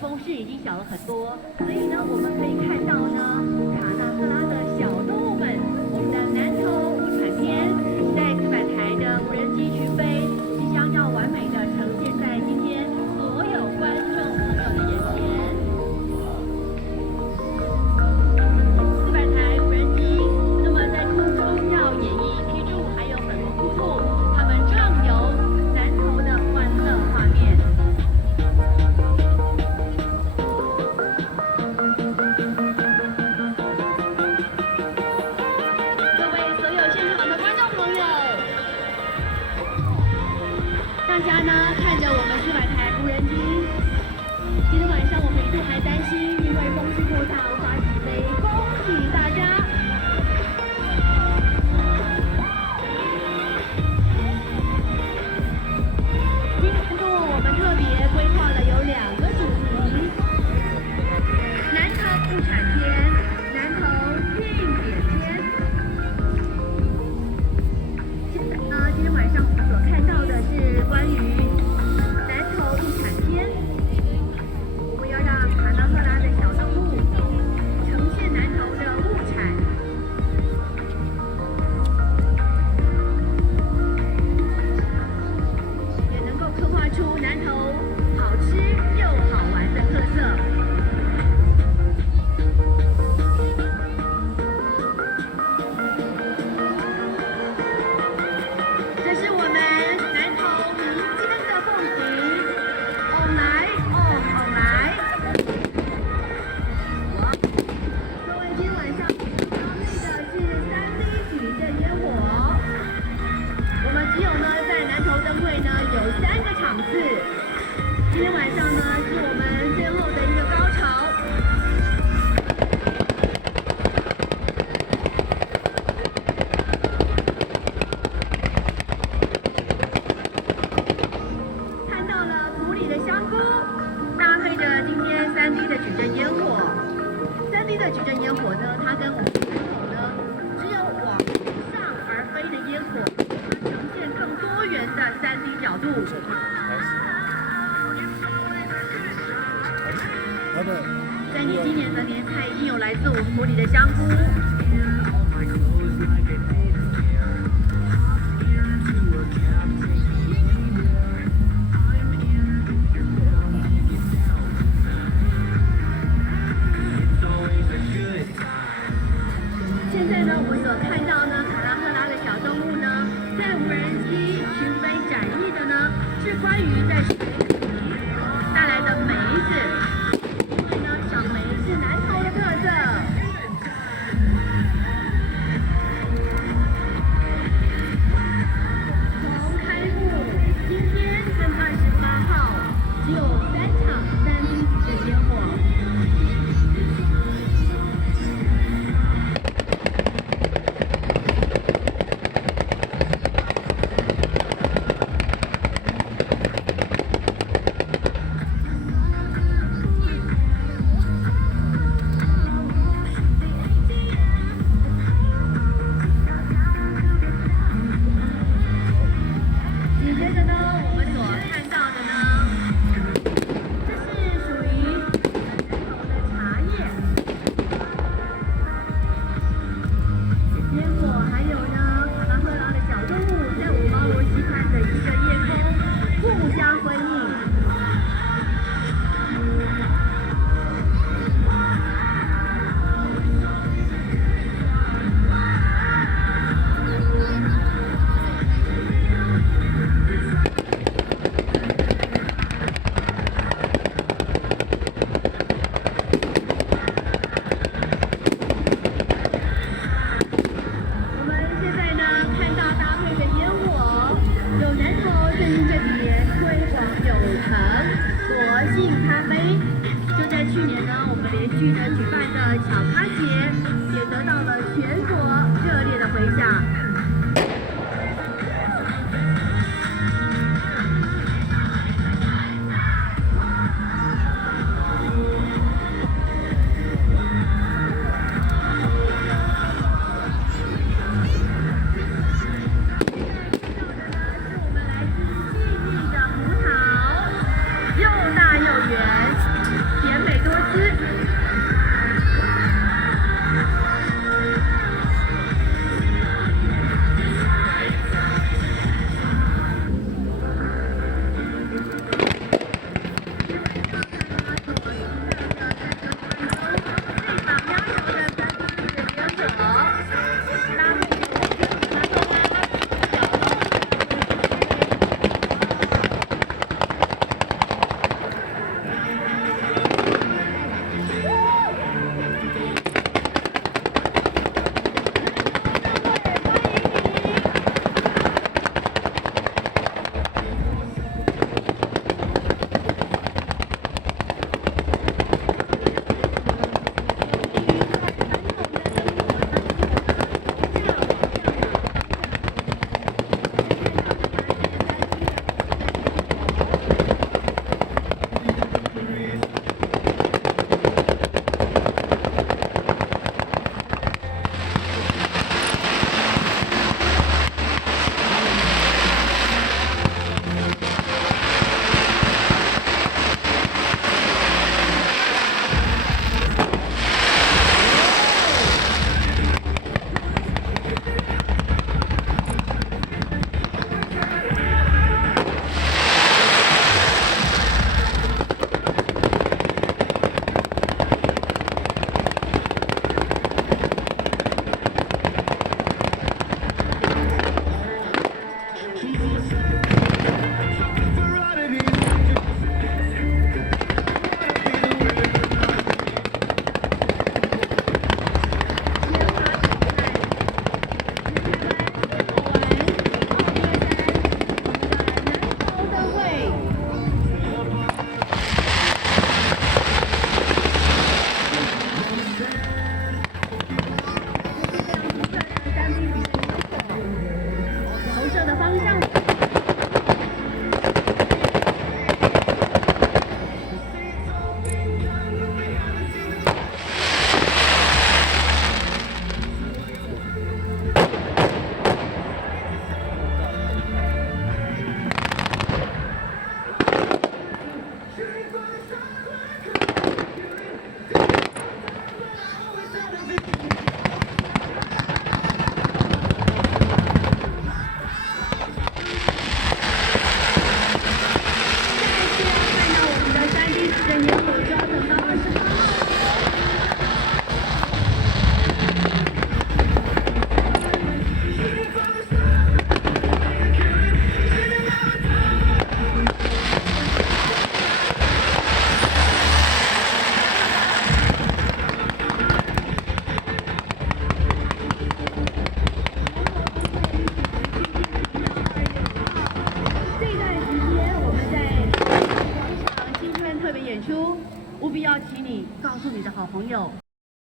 风势已经小了很多，所以呢，我们可以看到呢，卡纳赫拉的小动物们，我们的南投物产篇在400台的无人机群飞，即将要完美的呈现在今天所有观众朋友的眼前。400台无人机，那么在空中要演绎踢柱，还有粉红兔兔，他们畅游南投的欢乐画面。各位所有现场的观众朋友，大家呢看着我们400台无人机，今天晚上我们一度还担心因为风势过大无法起飞，恭喜大家！今年度我们特别规划了有2个主题：南投物产篇、南投庆典篇。今天晚上我们所看到的是关于南投物产篇，我们要让卡纳赫拉的小动物呈现南投的物产。也能够刻画出南投好吃又好玩的特色。这是我们南投民间的凤笛，往来往来。各位，今天晚上搭配的是3D 矩阵烟火。我们只有呢在南投灯会呢有3个场次，今天晚上呢是我们最后的一个高潮。看到了埔里的香菇，搭配着今天3D 的矩阵烟火。3D 的矩阵烟火呢，它跟我们传统呢只有往上而飞的烟火，它呈现更多元的3D 角度。在你今年的年菜已经有来自我们埔里的香菇。现在呢，我们所看到呢，卡纳赫拉的小动物呢，在无人机群飞展翼的呢，是关于在水里带来的梅子，因为呢，小梅是南投的特色。从开幕今天跟28号，只有3场3D 的烟火。紧接着呢，我们所看到的呢，这是属于南投的茶叶、烟火，还有呢卡纳赫拉的小动物在5毛罗溪畔的一个夜空互相辉映。我们现在呢看到搭配的烟火，有南投最近这几年推广有成活性咖啡，就在去年呢，我们连续的举办的巧咖节，也得到了全国热烈的回响。又大又圆。一段时间我们在广场新春特别演出，务必要请你告诉你的好朋友，